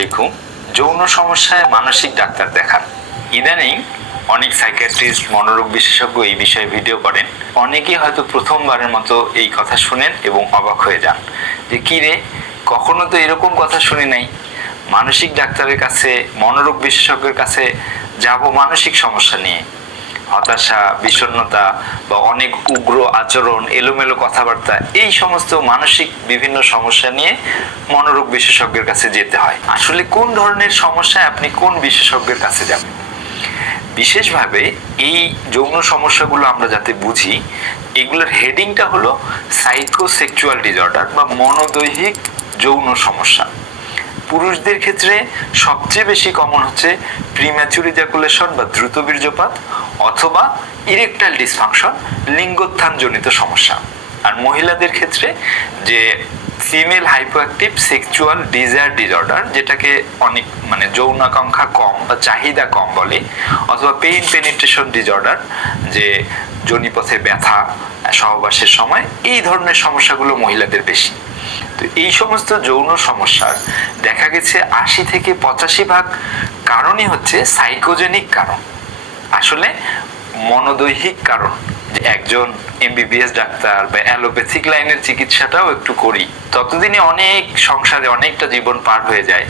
আলাইকুম। যৌন সমস্যায় মানসিক ডাক্তার দেখান। ইদানিং অনেক সাইকিয়াট্রিস্ট, মনোরোগ বিশেষজ্ঞ এই বিষয়ে ভিডিও করেন। অনেকেই হয়তো প্রথমবারের মতো এই কথা শুনেন এবং অবাক হয়ে যান যে কি রে, কখনো তো এরকম কথা শুনি নাই। মানসিক ডাক্তারের কাছে, মনোরোগ বিশেষজ্ঞের কাছে যাব মানসিক সমস্যা নিয়ে। হতাশা, বিষণ্ণতা বা অনেক উগ্র আচরণ, এলোমেলো কথাবার্তা, এই সমস্ত মানসিক বিভিন্ন সমস্যা নিয়ে মনোরোগ বিশেষজ্ঞের কাছে যেতে হয়। আসলে কোন ধরনের সমস্যায় আপনি কোন বিশেষজ্ঞের কাছে যাবেন? বিশেষভাবে এই যৌন সমস্যাগুলো আমরা যাতে বুঝি, এগুলোর হেডিংটা হলো সাইকোসেক্সুয়াল ডিসঅর্ডার বা মনোদৈহিক যৌন সমস্যা। পুরুষদের ক্ষেত্রে সবচেয়ে বেশি কমন হচ্ছে প্রিম্যাচুর ইজাকুলেশন বা দ্রুত বীর্যপাত, অথবা ইরেকটাইল ডিসফাংশন, লিঙ্গোত্থানজনিত সমস্যা। আর মহিলাদের ক্ষেত্রে যে ফিমেল হাইপোঅ্যাক্টিভ সেক্সুয়াল ডিজায়ার ডিসঅর্ডার, যেটাকে অনেক যৌনাকাঙ্ক্ষা কম বা চাহিদা কম বলে, অথবা পেইন পেনিট্রেশন ডিসঅর্ডার, যে যোনিপথে ব্যথা সহবাসের সময়, এই ধরনের সমস্যাগুলো মহিলাদের বেশি। তো এই সমস্ত যৌন সমস্যার দেখা গেছে ৮০ থেকে ৮৫% কারণই হচ্ছে সাইকোজেনিক কারণ, আসলে মনোদৈহিক কারণ। যে একজন এমবিবিএস ডাক্তার বা অ্যালোপ্যাথিক লাইনের চিকিৎসাটাও একটু করি, ততদিনে অনেক সংসারে অনেকটা জীবন পার হয়ে যায়।